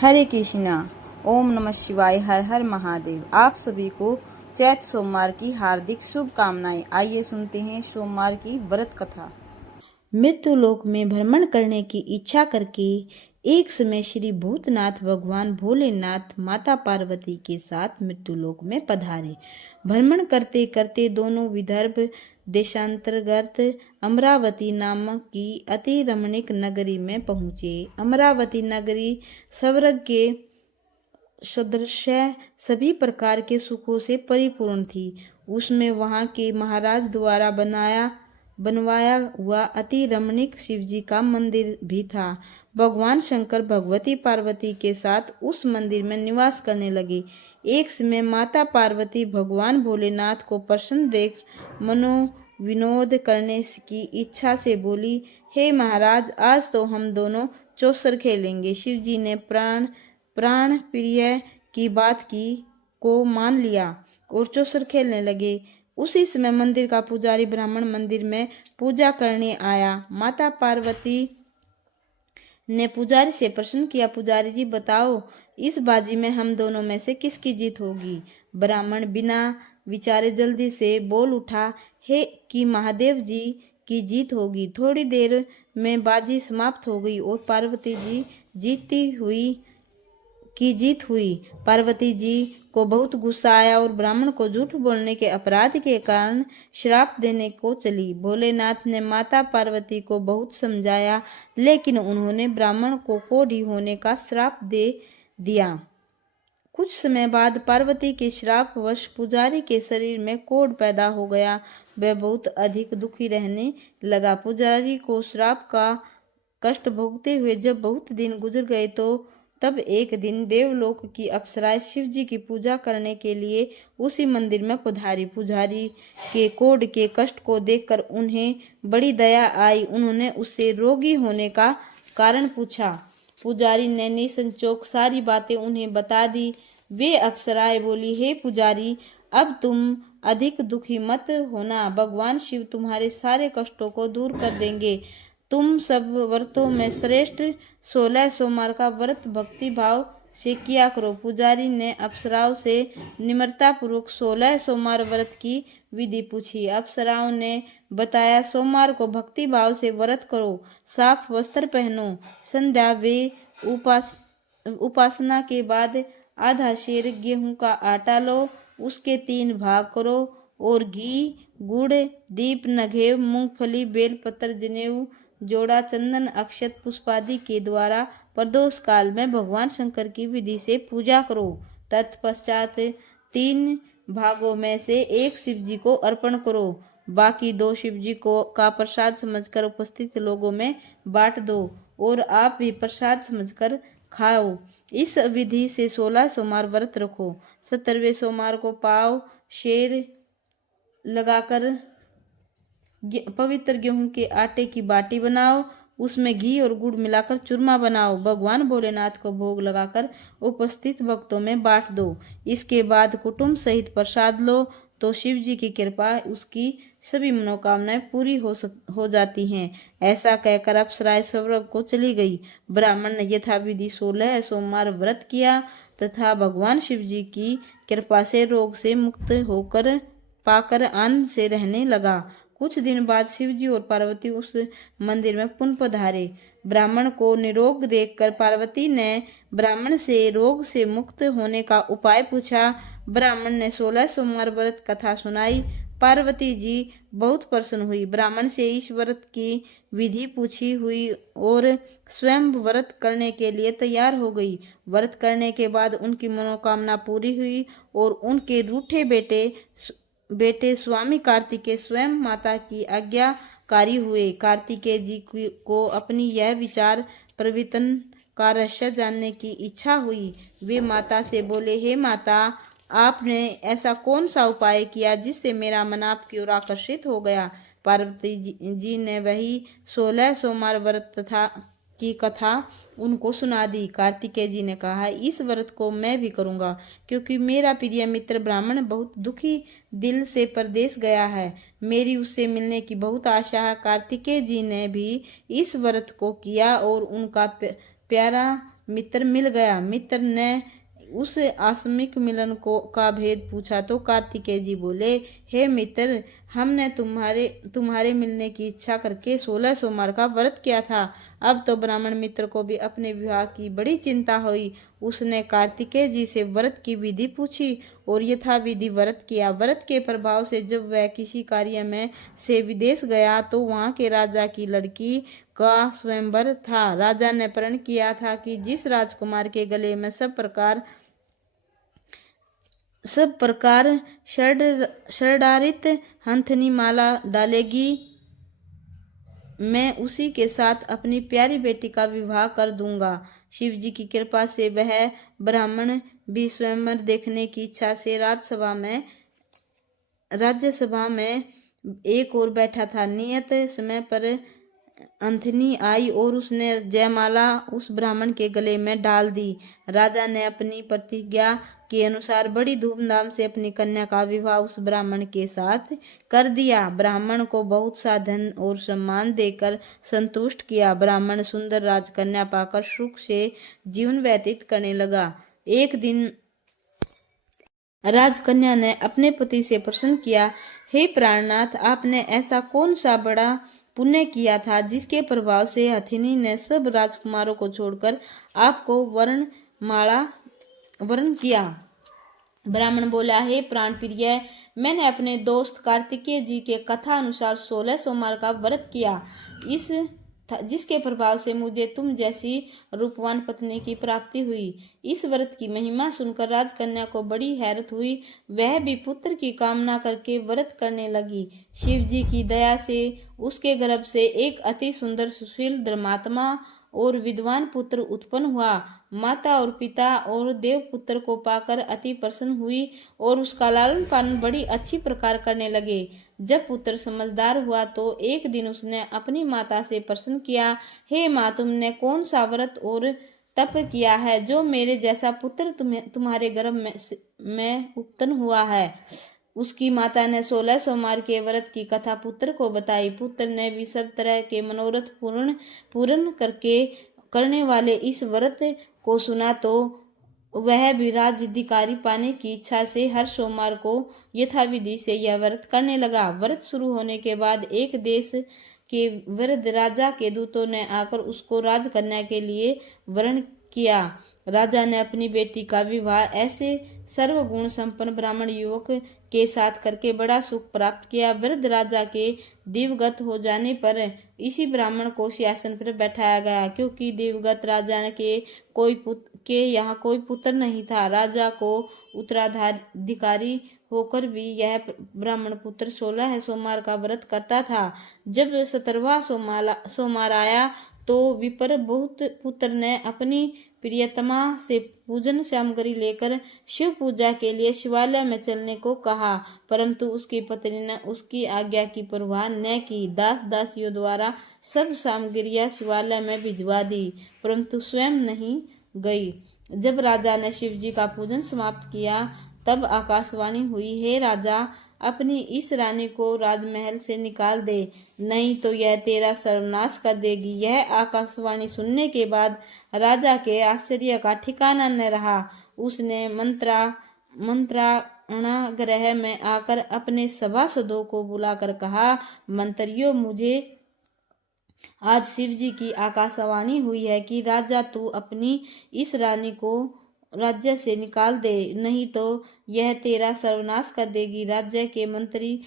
हरे कृष्णा। ओम नमः शिवाय। हर हर महादेव। आप सभी को चैत सोमवार की हार्दिक शुभकामनाएं। आइए सुनते हैं सोमवार की व्रत कथा। मृत्यु लोक में भ्रमण करने की इच्छा करके एक समय श्री भूतनाथ भगवान भोलेनाथ माता पार्वती के साथ मृत्यु लोक में पधारे। भ्रमण करते करते दोनों विदर्भ देशांतर्गत अमरावती नामक की अति रमणीक नगरी में पहुँचे। अमरावती नगरी स्वर्ग के सदृश सभी प्रकार के सुखों से परिपूर्ण थी। उसमें वहाँ के महाराज द्वारा बनवाया हुआ अति रमणीक शिवजी का मंदिर भी था। भगवान शंकर भगवती पार्वती के साथ उस मंदिर में निवास करने लगे। एक समय माता पार्वती भगवान भोलेनाथ को प्रसन्न देख मनोविनोद करने की इच्छा से बोली, हे महाराज, आज तो हम दोनों चौसर खेलेंगे। शिवजी ने प्राण प्रिय की बात को मान लिया और चौसर खेलने लगे। उसी समय मंदिर का पुजारी ब्राह्मण मंदिर में पूजा करने आया। माता पार्वती ने पुजारी से प्रश्न किया, पुजारी जी बताओ, इस बाजी में हम दोनों में से किसकी जीत होगी? ब्राह्मण बिना विचारे जल्दी से बोल उठा, हे कि महादेव जी की जीत होगी। थोड़ी देर में बाजी समाप्त हो गई और पार्वती जी जीत हुई। पार्वती जी को बहुत गुस्सा आया और ब्राह्मण को झूठ बोलने के अपराध के कारण श्राप देने को चली। भोलेनाथ ने माता पार्वती को बहुत समझाया, लेकिन उन्होंने ब्राह्मण को कोढ़ी होने का श्राप दे दिया। कुछ समय बाद पार्वती के श्राप वश पुजारी के शरीर में कोढ़ पैदा हो गया। वह बहुत अधिक दुखी रहने लगा। पुजारी को श्राप का कष्ट भोगते हुए जब बहुत दिन गुजर गए तो तब एक दिन देवलोक की अप्सराएं शिवजी की पूजा करने के लिए उसी मंदिर में पधारी। पुजारी के कोढ़ के कष्ट को देखकर उन्हें बड़ी दया आई। उन्होंने उससे रोगी होने का कारण पूछा। पुजारी ने निसंकोच सारी बातें उन्हें बता दी। वे अप्सराएं बोली, हे पुजारी, अब तुम अधिक दुखी मत होना। भगवान शिव तुम्हारे सारे कष्टों को दूर कर देंगे। तुम सब व्रतों में श्रेष्ठ 16 सोमवार का व्रत भक्ति भाव से किया करो। पुजारी ने अप्सराओं से निम्रता पूर्वक 16 सोमवार व्रत की विधि पूछी। अप्सराओं ने बताया, सोमवार को भक्ति भाव से व्रत करो, साफ वस्त्र पहनो, संध्या वे उपासना के बाद आधा सेर गेहूं का आटा लो, उसके 3 भाग करो और घी, गुड़, दीप, नघेव, मूंगफली, बेलपत्र, जनेऊ, जोड़ा, चंदन, अक्षत, पुष्पादि के द्वारा प्रदोष काल में भगवान शंकर की विधि से पूजा करो। तत्पश्चात 3 भागों में से 1 शिवजी को अर्पण करो, बाकी 2 शिवजी को का प्रसाद समझकर उपस्थित लोगों में बांट दो और आप भी प्रसाद समझकर खाओ। इस विधि से 16 सोमवार व्रत रखो। 17वें सोमवार को पाव शेर लगाकर पवित्र गेहूं के आटे की बाटी बनाओ, उसमें घी और गुड़ मिलाकर चूरमा बनाओ, भगवान भोलेनाथ को भोग लगाकर उपस्थित भक्तों में बांट दो। इसके बाद कुटुंब सहित प्रसाद लो तो शिव जी की कृपा उसकी सभी मनोकामनाएं पूरी हो जाती हैं। ऐसा कहकर अप्सराएं स्वर्ग को चली गई। ब्राह्मण ने यथाविधि 16 सोमवार व्रत किया तथा भगवान शिव जी की कृपा से रोग से मुक्त होकर पाकर आनंद से रहने लगा। कुछ दिन बाद शिवजी और पार्वती उस मंदिर में पुनः पधारे। ब्राह्मण को निरोग देखकर पार्वती ने ब्राह्मण से रोग से मुक्त होने का उपाय पूछा। ब्राह्मण ने 16 सोमवार व्रत कथा सुनाई। पार्वती जी बहुत प्रसन्न हुई। ब्राह्मण से इस व्रत की विधि पूछी हुई और स्वयं व्रत करने के लिए तैयार हो गई। व्रत करने के बाद उनकी मनोकामना पूरी हुई और उनके रूठे बेटे स्वामी कार्तिकेय स्वयं माता की आज्ञाकारी हुए। कार्तिकेय जी को अपनी यह विचार प्रवर्तन का रहस्य जानने की इच्छा हुई। वे माता से बोले, हे माता, आपने ऐसा कौन सा उपाय किया जिससे मेरा मन आपकी ओर आकर्षित हो गया? पार्वती जी ने वही 16 सोमवार व्रत की कथा उनको सुना दी। कार्तिकेय जी ने कहा, इस व्रत को मैं भी करूंगा, क्योंकि मेरा प्रिय मित्र ब्राह्मण बहुत दुखी दिल से परदेश गया है। मेरी उससे मिलने की बहुत आशा है। कार्तिकेय जी ने भी इस व्रत को किया और उनका प्यारा मित्र मिल गया। मित्र ने उस आकस्मिक मिलन को का भेद पूछा तो कार्तिकेय जी बोले, हे मित्र, हमने तुम्हारे मिलने की इच्छा करके 16 सोमवार का व्रत किया था। अब तो ब्राह्मण मित्र को भी अपने विवाह की बड़ी चिंता हुई। उसने कार्तिकेय जी से व्रत की विधि पूछी और यथाविधि व्रत किया। व्रत के प्रभाव से जब वह किसी कार्य में से विदेश गया तो वहां के राजा की लड़की का स्वयंवर था। राजा ने प्रण किया था कि जिस राजकुमार के गले में सब प्रकार षडारित हंथनी माला डालेगी, मैं उसी के साथ अपनी प्यारी बेटी का विवाह कर दूंगा। शिव जी की कृपा से वह ब्राह्मण भी स्वयंवर देखने की इच्छा से राज्यसभा में एक और बैठा था। नियत समय पर अंथनी आई और उसने जयमाला उस ब्राह्मण के गले में डाल दी। राजा ने अपनी प्रतिज्ञा के अनुसार बड़ी धूमधाम से अपनी कन्या का विवाह उस ब्राह्मण के साथ कर दिया। ब्राह्मण को बहुत सा धन और सम्मान देकर संतुष्ट किया। ब्राह्मण सुंदर राजकन्या पाकर सुख से जीवन व्यतीत करने लगा। एक दिन राजकन्या ने अपने पति से प्रश्न किया, हे प्राणनाथ, आपने ऐसा कौन सा बड़ा पुण्य किया था जिसके प्रभाव से हथिनी ने सब राजकुमारों को छोड़कर आपको वर्ण किया। ब्राह्मण बोला, हे प्राण प्रिय, मैंने अपने दोस्त कार्तिकेय जी के कथा अनुसार 16 सोमवार का व्रत किया, जिसके प्रभाव से मुझे तुम जैसी रूपवान पत्नी की प्राप्ति हुई। इस व्रत की महिमा सुनकर राजकन्या को बड़ी हैरत हुई। वह भी पुत्र की कामना करके व्रत करने लगी। शिव जी की दया से उसके गर्भ से एक अति सुंदर, सुशील, धर्मात्मा और विद्वान पुत्र उत्पन्न हुआ। माता और पिता और देव पुत्र को पाकर अति प्रसन्न हुई और उसका लालन पालन बड़ी अच्छी प्रकार करने लगे। जब पुत्र समझदार हुआ तो एक दिन उसने अपनी माता से प्रश्न किया, हे माँ, तुमने कौन सा व्रत और तप किया है जो मेरे जैसा पुत्र तुम्हारे गर्भ में उत्पन्न हुआ है। उसकी माता ने 16 सोमवार के व्रत की कथा पुत्र को बताई। पुत्र ने भी सब तरह के मनोरथ पूर्ण करने वाले इस व्रत को सुना तो वह भी राज्याधिकारी पाने की इच्छा से हर सोमवार को यथाविधि से यह व्रत करने लगा। व्रत शुरू होने के बाद एक देश के वृद्ध राजा के दूतों ने आकर उसको राजकन्या के लिए वर्ण किया। राजा ने अपनी बेटी का विवाह ऐसे सर्वगुण संपन्न ब्राह्मण युवक के साथ करके बड़ा सुख प्राप्त किया। वृद्ध राजा के दिवगत हो जाने पर इसी ब्राह्मण को सिंहासन पर बैठाया गया, क्योंकि दिवगत राजा के यहाँ कोई पुत्र नहीं था। राजा को उत्तराधिकारी होकर भी यह ब्राह्मण पुत्र 16 सोमवार का व्रत करता था। जब 17वां सोमवार आया तो विपर बहुत पुत्र ने अपनी प्रियतमा से पूजन सामग्री लेकर शिव पूजा के लिए शिवालय में चलने को कहा, परंतु उसकी पत्नी ने उसकी आज्ञा की परवाह न की। दासियों द्वारा सब सामग्रियां शिवालय में भिजवा दी, परंतु स्वयं नहीं गई। जब राजा ने शिव जी का पूजन समाप्त किया तब आकाशवाणी हुई, हे राजा, अपनी इस रानी को राजमहल से निकाल दे, नहीं तो यह तेरा सर्वनाश कर देगी। यह आकाशवाणी सुनने के बाद राजा के आश्चर्य का ठिकाना न रहा। उसने मंत्राणागृह में आकर अपने सभासदों को बुलाकर कहा, मंत्रियों, मुझे आज शिव जी की आकाशवाणी हुई है कि राजा तू अपनी इस रानी को राज्य से निकाल दे, नहीं तो यह तेरा सर्वनाश कर देगी। राज्य के मंत्री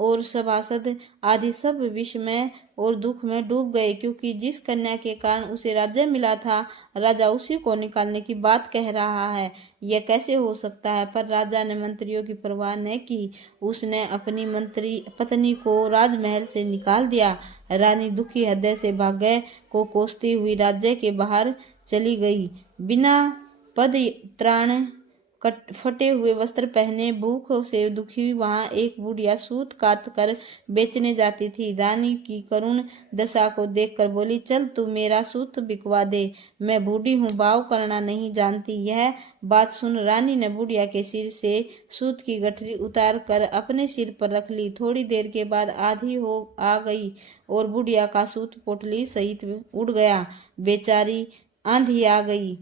और सभासद आदि सब विष में और दुख में डूब गए, क्योंकि जिस कन्या के कारण उसे राज्य मिला था राजा उसी को निकालने की बात कह रहा है। यह कैसे हो सकता है? पर राजा ने मंत्रियों की परवाह न की। उसने अपनी मंत्री पत्नी को राजमहल से निकाल दिया। रानी दुखी हृदय से भाग्य को कोसती हुई राज्य के बाहर चली गई। बिना पद त्राण फटे हुए वस्त्र पहने भूख से दुखी वहां एक बुढ़िया सूत काट कर बेचने जाती थी। रानी की करुण दशा को देखकर बोली, चल तू मेरा सूत बिकवा दे, मैं बूढ़ी हूँ, भाव करना नहीं जानती। यह बात सुन रानी ने बुढ़िया के सिर से सूत की गठरी उतार कर अपने सिर पर रख ली। थोड़ी देर के बाद आंधी आ गई और बुढ़िया का सूत पोटली सहित उड़ गया। बेचारी आंधी आ गई।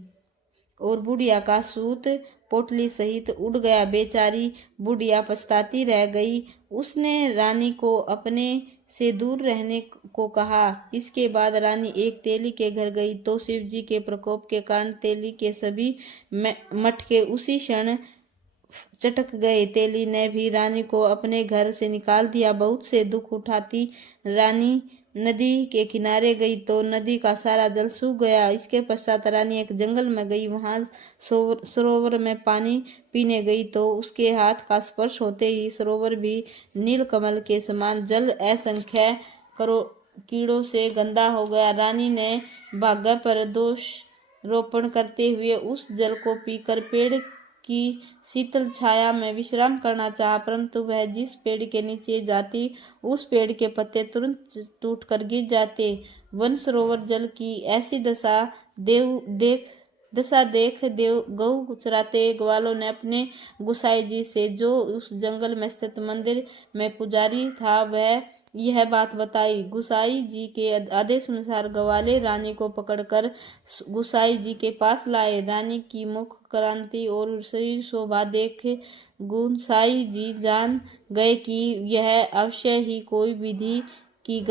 और बुढ़िया का सूत पोटली सहित उड़ गया। बेचारी बुढ़िया पछताती रह गई। उसने रानी को अपने से दूर रहने को कहा। इसके बाद रानी एक तेली के घर गई तो शिवजी के प्रकोप के कारण तेली के सभी मटके उसी क्षण चटक गए। तेली ने भी रानी को अपने घर से निकाल दिया। बहुत से दुख उठाती रानी नदी के किनारे गई तो नदी का सारा जल सूख गया। इसके पश्चात रानी एक जंगल में गई। वहां सरोवर में पानी पीने गई तो उसके हाथ का स्पर्श होते ही सरोवर भी नीलकमल के समान जल असंख्य कीड़ों से गंदा हो गया। रानी ने भाग्य पर दोष रोपण करते हुए उस जल को पीकर पेड़ की शीतल छाया में विश्राम करना चाहा, परंतु वह जिस पेड़ के नीचे जाती उस पेड़ के पत्ते तुरंत टूटकर गिर जाते। वन सरोवर जल की ऐसी दशा देख गऊ चराते ग्वालों ने अपने गुसाई जी से, जो उस जंगल में स्थित मंदिर में पुजारी था, वह यह बात बताई। गुसाई जी के आदेश अनुसार ग्वाले रानी को पकड़कर गुसाई जी के पास लाए। रानी की मुख क्रांति और शरीर शोभा देख गुसाई जी जान गए कि यह अवश्य ही कोई विधि की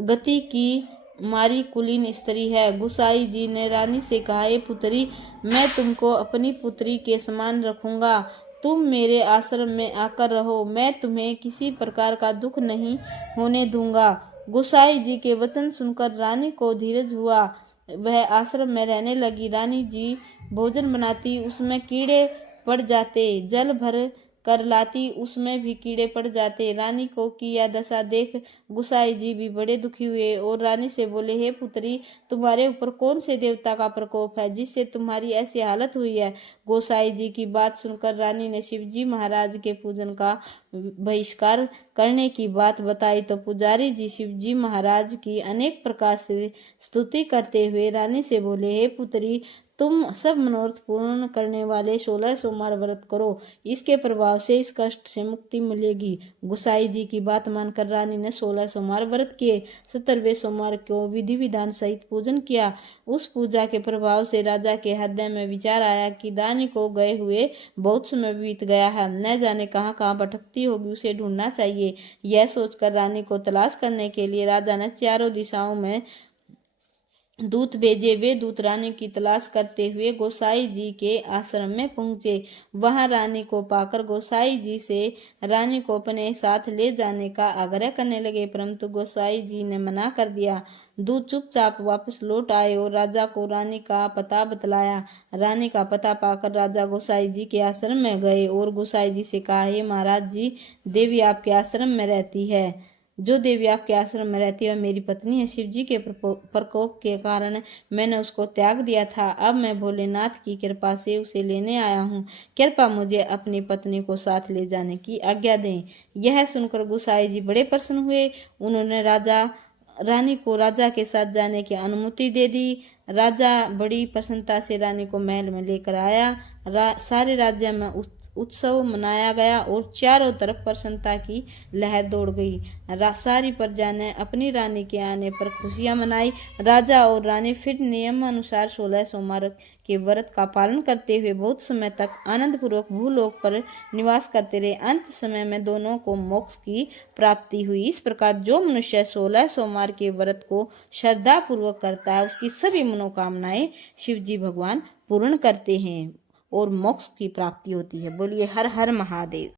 गति की मारी कुलीन स्त्री है। गुसाई जी ने रानी से कहा, "हे पुत्री, मैं तुमको अपनी पुत्री के समान रखूंगा। तुम मेरे आश्रम में आकर रहो। मैं तुम्हें किसी प्रकार का दुख नहीं होने दूंगा।" गुसाई जी के वचन सुनकर रानी को धीरज हुआ। वह आश्रम में रहने लगी। रानी जी भोजन बनाती, उसमें कीड़े पड़ जाते। जल भर कर लाती, उसमें भी कीड़े पड़ जाते। रानी को की यह दशा देख गुसाई जी भी बड़े दुखी हुए और रानी से बोले, "हे पुत्री, तुम्हारे ऊपर कौन से देवता का प्रकोप है जिससे तुम्हारी ऐसी हालत हुई है?" गोसाई जी की बात सुनकर रानी ने शिवजी महाराज के पूजन का बहिष्कार करने की बात बताई तो पुजारी जी शिवजी महाराज की अनेक प्रकार से स्तुति करते हुए रानी से बोले, "हे पुत्री, तुम सब मनोरथ पूर्ण करने वाले 16 सोमवार व्रत करो। इसके प्रभाव से इस कष्ट से मुक्ति मिलेगी।" गुसाई जी की बात मानकर रानी ने 16 सोमवार व्रत किए। 17वें सोमवार को विधि विधान सहित पूजन किया। उस पूजा के प्रभाव से राजा के हृदय में विचार आया कि रानी को गए हुए बहुत समय बीत गया है, न जाने कहाँ कहाँ भटकती होगी, उसे ढूंढना चाहिए। यह सोचकर रानी को तलाश करने के लिए राजा ने चारों दिशाओं में दूत भेजे। वे दूत रानी की तलाश करते हुए गोसाई जी के आश्रम में पहुंचे। वहां रानी को पाकर गोसाई जी से रानी को अपने साथ ले जाने का आग्रह करने लगे, परंतु गोसाई जी ने मना कर दिया। दूत चुपचाप वापस लौट आए और राजा को रानी का पता बतलाया। रानी का पता पाकर राजा गोसाई जी के आश्रम में गए और गोसाई जी से कहा, "हे महाराज जी, देवी आपके आश्रम में रहती है। जो देवी आपके आश्रम में रहती है वह मेरी पत्नी है। शिवजी के प्रकोप के कारण मैंने उसको त्याग दिया था। अब मैं भोलेनाथ की कृपा से उसे लेने आया हूँ। कृपा मुझे अपनी पत्नी को साथ ले जाने की आज्ञा दें।" यह सुनकर गुसाई जी बड़े प्रसन्न हुए। उन्होंने रानी को राजा के साथ जाने की अनुमति दे दी। राजा बड़ी प्रसन्नता से रानी को महल में लेकर आया। सारे राज्य में उत्सव मनाया गया और चारों तरफ प्रसन्नता की लहर दौड़ गई। सारी प्रजा ने अपनी रानी के आने पर खुशियां मनाई। राजा और रानी फिर नियमानुसार 16 सोमवार के व्रत का पालन करते हुए बहुत समय तक आनंद पूर्वक भूलोक पर निवास करते रहे। अंत समय में दोनों को मोक्ष की प्राप्ति हुई। इस प्रकार जो मनुष्य 16 सोमवार के व्रत को श्रद्धा पूर्वक करता है, उसकी सभी मनोकामनाएं शिवजी भगवान पूर्ण करते हैं और मोक्ष की प्राप्ति होती है। बोलिए हर हर महादेव।